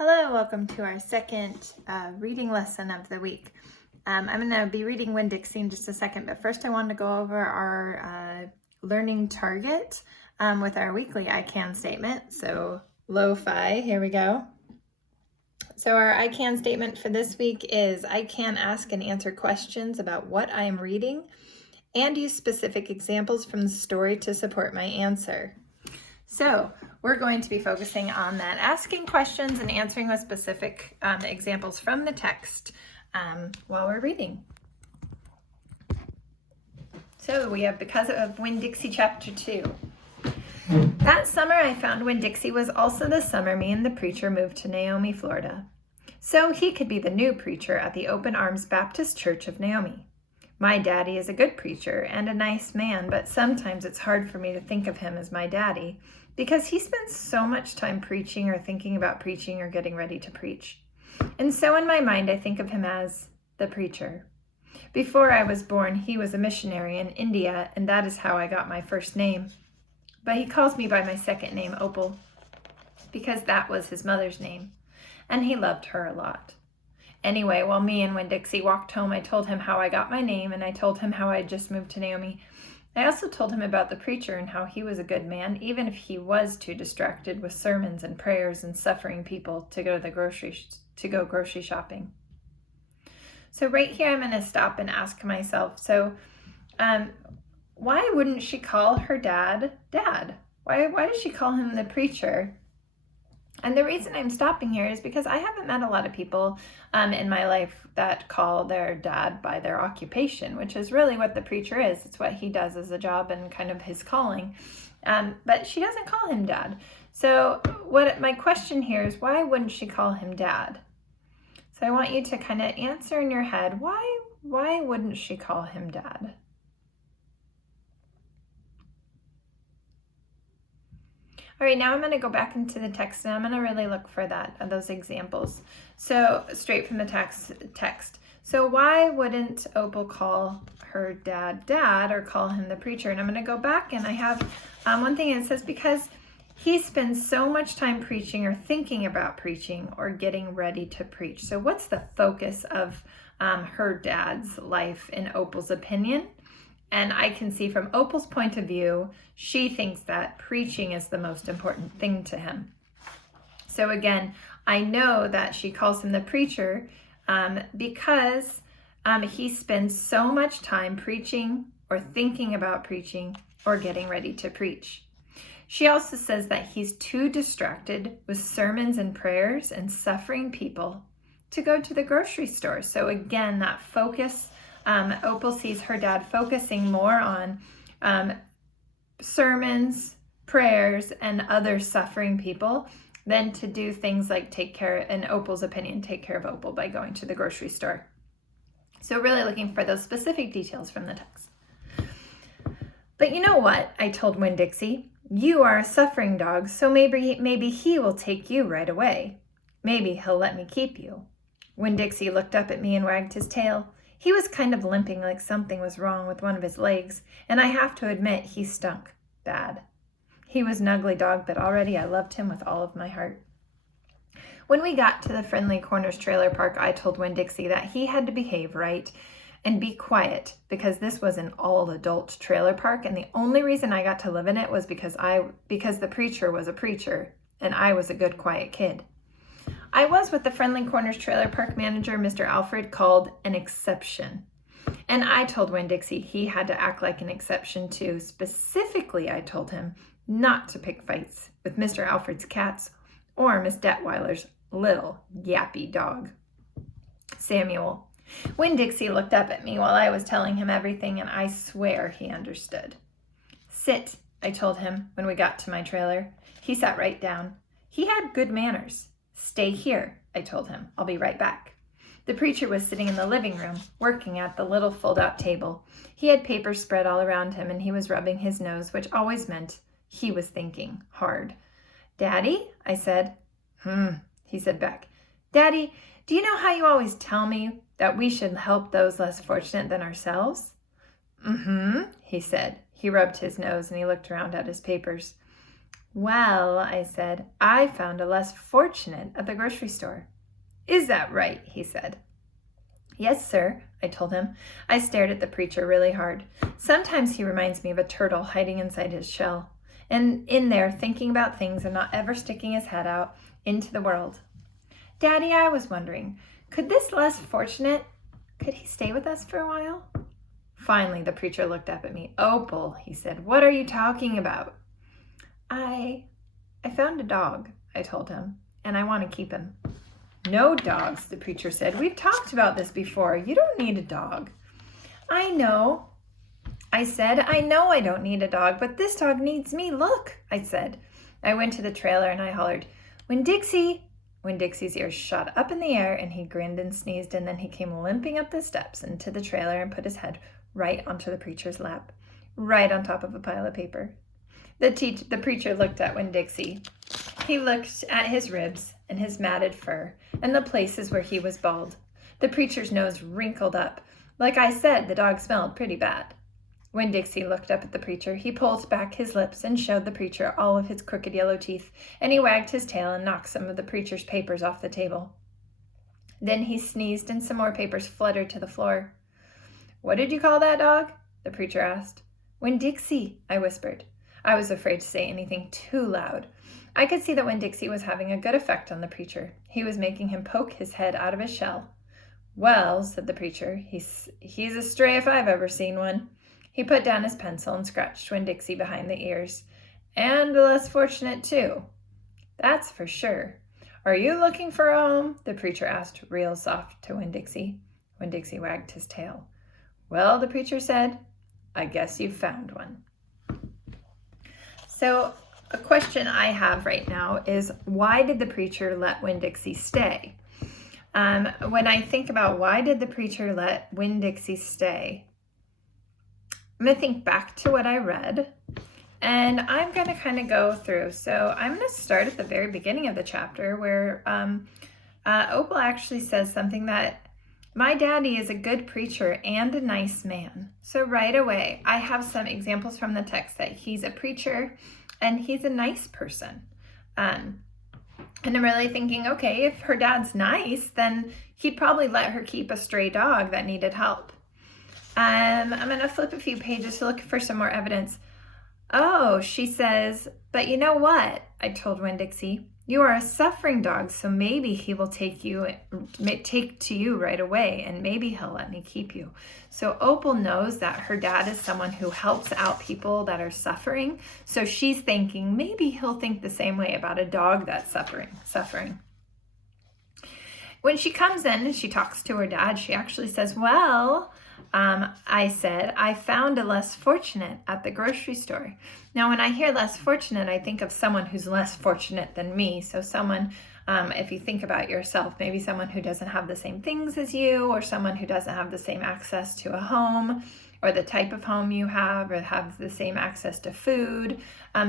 Hello, welcome to our second reading lesson of the week. I'm going to be reading Winn-Dixie in just a second, but first I want to go over our learning target with our weekly I can statement. So lo-fi, here we go. So our I can statement for this week is I can ask and answer questions about what I am reading and use specific examples from the story to support my answer. So we're going to be focusing on that, asking questions and answering with specific examples from the text while we're reading. So we have Because of Winn-Dixie Chapter 2. That summer I found Winn-Dixie was also the summer me and the preacher moved to Naomi, Florida. So he could be the new preacher at the Open Arms Baptist Church of Naomi. My daddy is a good preacher and a nice man, but sometimes it's hard for me to think of him as my daddy because he spends so much time preaching or thinking about preaching or getting ready to preach. And so in my mind, I think of him as the preacher. Before I was born, he was a missionary in India, and that is how I got my first name. But he calls me by my second name, Opal, because that was his mother's name, and he loved her a lot. Anyway, while me and Winn-Dixie walked home, I told him how I got my name, and I told him how I had just moved to Naomi. I also told him about the preacher and how he was a good man, even if he was too distracted with sermons and prayers and suffering people to go grocery shopping. So right here, I'm going to stop and ask myself, why wouldn't she call her dad, Dad? Why does she call him the preacher? And the reason I'm stopping here is because I haven't met a lot of people in my life that call their dad by their occupation, which is really what the preacher is. It's what he does as a job and kind of his calling. But she doesn't call him Dad. So my question here is, why wouldn't she call him Dad? So I want you to kind of answer in your head, why wouldn't she call him Dad? All right, now I'm going to go back into the text and I'm going to really look for those examples. So straight from the text. So why wouldn't Opal call her dad Dad or call him the preacher? And I'm going to go back and I have one thing, and it says because he spends so much time preaching or thinking about preaching or getting ready to preach. So what's the focus of her dad's life in Opal's opinion? And I can see from Opal's point of view, she thinks that preaching is the most important thing to him. So again, I know that she calls him the preacher because he spends so much time preaching or thinking about preaching or getting ready to preach. She also says that he's too distracted with sermons and prayers and suffering people to go to the grocery store. So again, that focus, Opal sees her dad focusing more on sermons, prayers, and other suffering people than to do things like in Opal's opinion, take care of Opal by going to the grocery store. So really looking for those specific details from the text. But you know what? I told Winn-Dixie, you are a suffering dog, so maybe he will take you right away. Maybe he'll let me keep you. Winn-Dixie looked up at me and wagged his tail. He was kind of limping like something was wrong with one of his legs, and I have to admit he stunk bad. He was an ugly dog, but already I loved him with all of my heart. When we got to the Friendly Corners trailer park, I told Winn-Dixie that he had to behave right and be quiet because this was an all-adult trailer park, and the only reason I got to live in it was because the preacher was a preacher, and I was a good, quiet kid. I was what the Friendly Corners trailer park manager, Mr. Alfred, called an exception. And I told Winn-Dixie he had to act like an exception too. Specifically, I told him not to pick fights with Mr. Alfred's cats or Miss Detweiler's little yappy dog, Samuel. Winn-Dixie looked up at me while I was telling him everything, and I swear he understood. Sit, I told him when we got to my trailer. He sat right down. He had good manners. Stay here, I told him. I'll be right back. The preacher was sitting in the living room, working at the little fold-out table. He had papers spread all around him, and he was rubbing his nose, which always meant he was thinking hard. Daddy, I said. He said back. Daddy, do you know how you always tell me that we should help those less fortunate than ourselves? He said. He rubbed his nose and he looked around at his papers. Well, I said, I found a less fortunate at the grocery store. Is that right? He said. Yes, sir, I told him. I stared at the preacher really hard. Sometimes he reminds me of a turtle hiding inside his shell, and in there thinking about things and not ever sticking his head out into the world. Daddy, I was wondering, could he stay with us for a while? Finally, the preacher looked up at me. Opal, he said, what are you talking about? I found a dog, I told him, and I want to keep him. No dogs, the preacher said. We've talked about this before. You don't need a dog. I know, I said. I know I don't need a dog, but this dog needs me. Look, I said. I went to the trailer and I hollered, Winn-Dixie. Winn-Dixie's ears shot up in the air and he grinned and sneezed, and then he came limping up the steps into the trailer and put his head right onto the preacher's lap, right on top of a pile of paper. The preacher looked at Winn-Dixie. He looked at his ribs and his matted fur and the places where he was bald. The preacher's nose wrinkled up. Like I said, the dog smelled pretty bad. Winn-Dixie looked up at the preacher. He pulled back his lips and showed the preacher all of his crooked yellow teeth, and he wagged his tail and knocked some of the preacher's papers off the table. Then he sneezed and some more papers fluttered to the floor. What did you call that dog? The preacher asked. Winn-Dixie, I whispered. I was afraid to say anything too loud. I could see that Winn-Dixie was having a good effect on the preacher. He was making him poke his head out of his shell. Well, said the preacher, he's a stray if I've ever seen one. He put down his pencil and scratched Winn-Dixie behind the ears. And less fortunate, too. That's for sure. Are you looking for a home? The preacher asked, real soft to Winn-Dixie. Winn-Dixie wagged his tail. Well, the preacher said, I guess you've found one. So a question I have right now is, why did the preacher let Winn-Dixie stay? When I think about why did the preacher let Winn-Dixie stay, I'm going to think back to what I read, and I'm going to kind of go through. So I'm going to start at the very beginning of the chapter where Opal actually says something that my daddy is a good preacher and a nice man. So right away, I have some examples from the text that he's a preacher and he's a nice person. And I'm really thinking, okay, if her dad's nice, then he'd probably let her keep a stray dog that needed help. I'm going to flip a few pages to look for some more evidence. Oh, she says, but you know what? I told Winn-Dixie. You are a suffering dog, so maybe he will take to you right away, and maybe he'll let me keep you. So Opal knows that her dad is someone who helps out people that are suffering. So she's thinking maybe he'll think the same way about a dog that's suffering. When she comes in and she talks to her dad, she actually says, well, I said, I found a less fortunate at the grocery store. Now, when I hear less fortunate, I think of someone who's less fortunate than me. So someone, if you think about yourself, maybe someone who doesn't have the same things as you, or someone who doesn't have the same access to a home, or the type of home you have, or have the same access to food.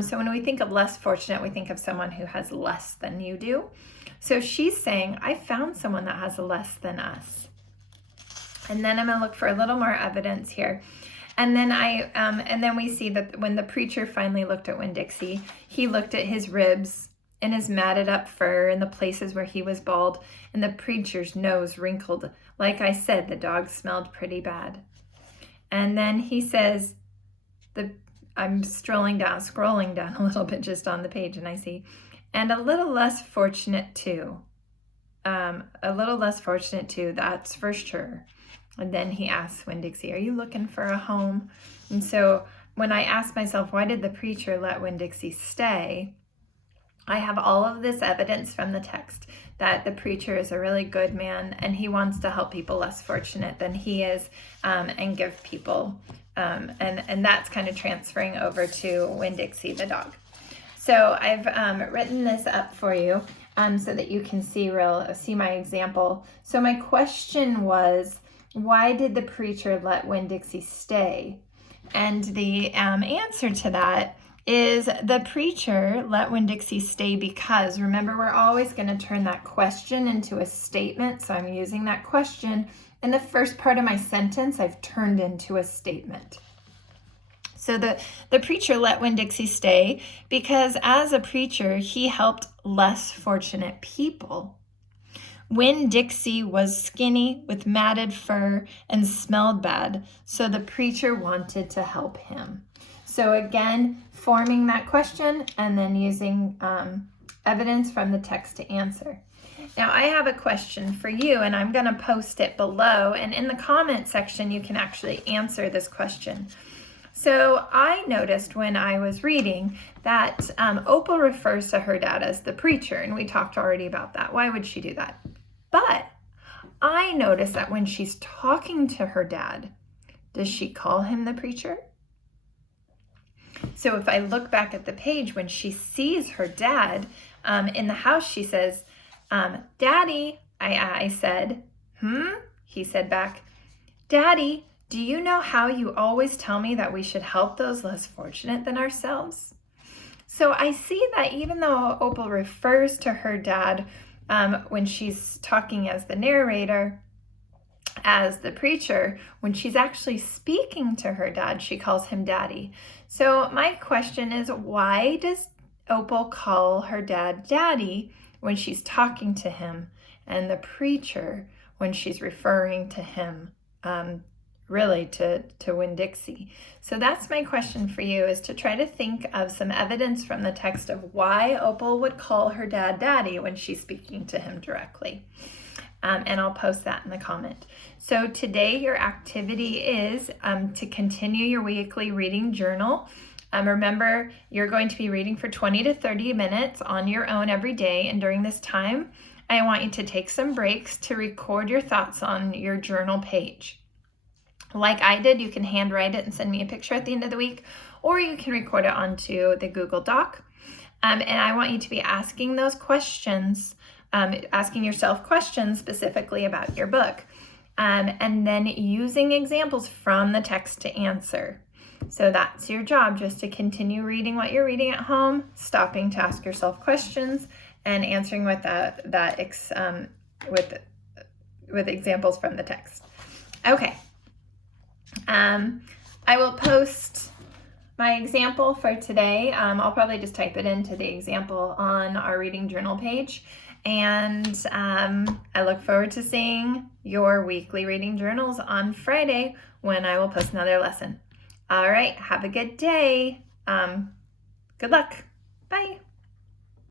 So when we think of less fortunate, we think of someone who has less than you do. So she's saying, I found someone that has less than us. And then I'm going to look for a little more evidence here. And then then we see that when the preacher finally looked at Winn-Dixie, he looked at his ribs and his matted up fur and the places where he was bald, and the preacher's nose wrinkled. Like I said, the dog smelled pretty bad. And then he says, I'm scrolling down a little bit just on the page, and I see, and a little less fortunate too. That's for sure. And then he asks Winn-Dixie, are you looking for a home? And so when I ask myself, why did the preacher let Winn-Dixie stay? I have all of this evidence from the text that the preacher is a really good man and he wants to help people less fortunate than he is, and give people, and that's kind of transferring over to Winn-Dixie the dog. So I've written this up for you so that you can see my example. So my question was, why did the preacher let Winn-Dixie stay? And the answer to that is the preacher let Winn-Dixie stay because, remember, we're always going to turn that question into a statement. So I'm using that question, and the first part of my sentence I've turned into a statement. So the preacher let Winn-Dixie stay because as a preacher, he helped less fortunate people. Winn-Dixie was skinny with matted fur and smelled bad, so the preacher wanted to help him. So again, forming that question and then using evidence from the text to answer. Now I have a question for you, and I'm going to post it below, and in the comment section you can actually answer this question. So I noticed when I was reading that Opal refers to her dad as the preacher, and we talked already about that. Why would she do that? But I noticed that when she's talking to her dad, does she call him the preacher? So if I look back at the page, when she sees her dad in the house, she says, Daddy, I said, He said back, Daddy, do you know how you always tell me that we should help those less fortunate than ourselves? So I see that even though Opal refers to her dad when she's talking as the narrator, as the preacher, when she's actually speaking to her dad, she calls him Daddy. So my question is, why does Opal call her dad Daddy when she's talking to him, and the preacher when she's referring to him, really to Winn-Dixie? So that's my question for you, is to try to think of some evidence from the text of why Opal would call her dad Daddy when she's speaking to him directly. And I'll post that in the comment. So today your activity is to continue your weekly reading journal. Remember, you're going to be reading for 20 to 30 minutes on your own every day. And during this time, I want you to take some breaks to record your thoughts on your journal page. Like I did, you can handwrite it and send me a picture at the end of the week, or you can record it onto the Google Doc. And I want you to be asking those questions, asking yourself questions specifically about your book, and then using examples from the text to answer. So that's your job, just to continue reading what you're reading at home, stopping to ask yourself questions, and answering with with examples from the text. Okay. I will post my example for today. I'll probably just type it into the example on our reading journal page. And I look forward to seeing your weekly reading journals on Friday when I will post another lesson. All right, have a good day. Good luck. Bye.